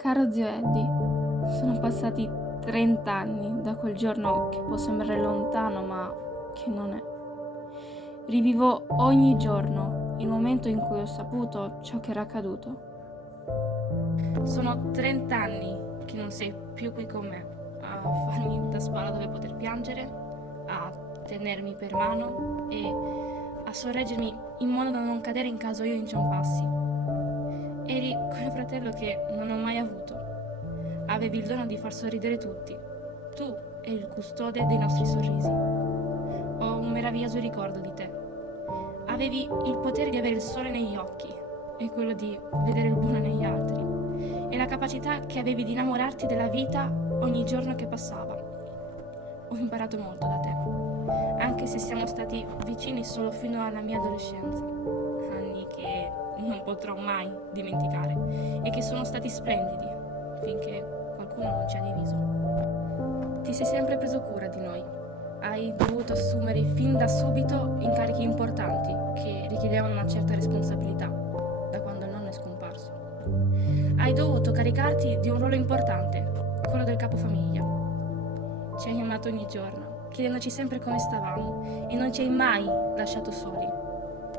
Caro zio Eddie, sono passati 30 anni da quel giorno che può sembrare lontano, ma che non è. Rivivo ogni giorno il momento in cui ho saputo ciò che era accaduto. Sono 30 anni che non sei più qui con me, a farmi da spalla dove poter piangere, a tenermi per mano e a sorreggermi in modo da non cadere in caso io inciampassi. Eri quel fratello che non ho mai avuto. Avevi il dono di far sorridere tutti. Tu eri il custode dei nostri sorrisi. Ho un meraviglioso ricordo di te. Avevi il potere di avere il sole negli occhi e quello di vedere il buono negli altri e la capacità che avevi di innamorarti della vita ogni giorno che passava. Ho imparato molto da te, anche se siamo stati vicini solo fino alla mia adolescenza. Anni che non potrò mai dimenticare e che sono stati splendidi finché qualcuno non ci ha diviso. Ti sei sempre preso cura di noi. Hai dovuto assumere fin da subito incarichi importanti che richiedevano una certa responsabilità da quando il nonno è scomparso. Hai dovuto caricarti di un ruolo importante, quello del capofamiglia. Ci hai amato ogni giorno, chiedendoci sempre come stavamo e non ci hai mai lasciato soli.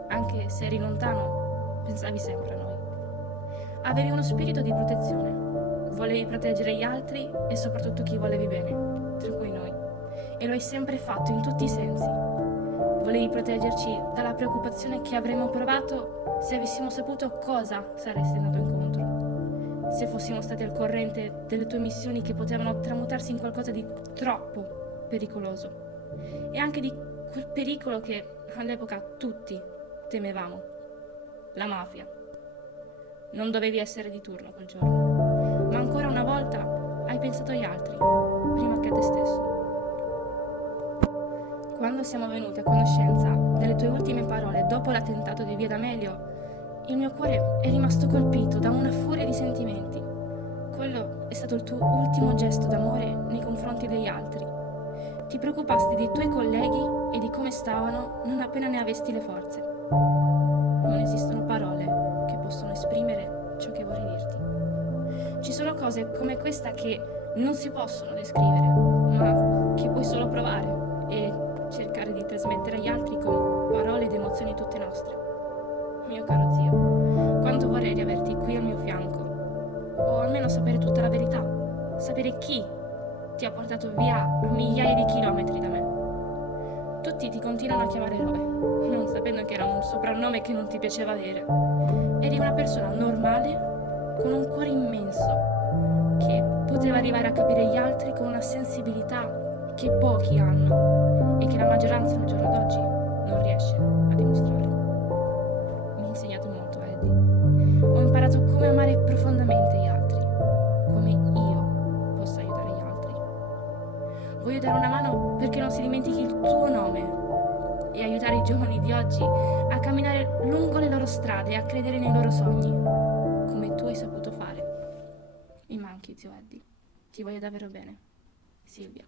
Anche se eri lontano, pensavi sempre a noi. Avevi uno spirito di protezione. Volevi proteggere gli altri e soprattutto chi volevi bene, tra cui noi. E lo hai sempre fatto in tutti i sensi. Volevi proteggerci dalla preoccupazione che avremmo provato se avessimo saputo cosa saresti andato incontro. Se fossimo stati al corrente delle tue missioni che potevano tramutarsi in qualcosa di troppo pericoloso. E anche di quel pericolo che all'epoca tutti temevamo. La mafia. Non dovevi essere di turno quel giorno, ma ancora una volta hai pensato agli altri, prima che a te stesso. Quando siamo venuti a conoscenza delle tue ultime parole dopo l'attentato di Via D'Amelio, il mio cuore è rimasto colpito da una furia di sentimenti. Quello è stato il tuo ultimo gesto d'amore nei confronti degli altri. Ti preoccupasti dei tuoi colleghi e di come stavano non appena ne avesti le forze. Non esistono parole che possono esprimere ciò che vorrei dirti. Ci sono cose come questa che non si possono descrivere, ma che puoi solo provare e cercare di trasmettere agli altri con parole ed emozioni tutte nostre. Mio caro zio, quanto vorrei riaverti qui al mio fianco, o almeno sapere tutta la verità, sapere chi ti ha portato via a migliaia di chilometri da me. Tutti ti continuano a chiamare Eroe, non sapendo che era un soprannome che non ti piaceva avere. Eri una persona normale, con un cuore immenso, che poteva arrivare a capire gli altri con una sensibilità che pochi hanno e che la maggioranza al giorno d'oggi non riesce a dimostrare. Mi hai insegnato molto, Eddie. Ho imparato come amare profondamente gli altri, come io posso aiutare gli altri. Voglio dare una mano perché non si dimentichi il tuo nome e aiutare i giovani di oggi a camminare lungo le loro strade e a credere nei loro sogni, come tu hai saputo fare. Mi manchi, zio Eddie. Ti voglio davvero bene. Silvia.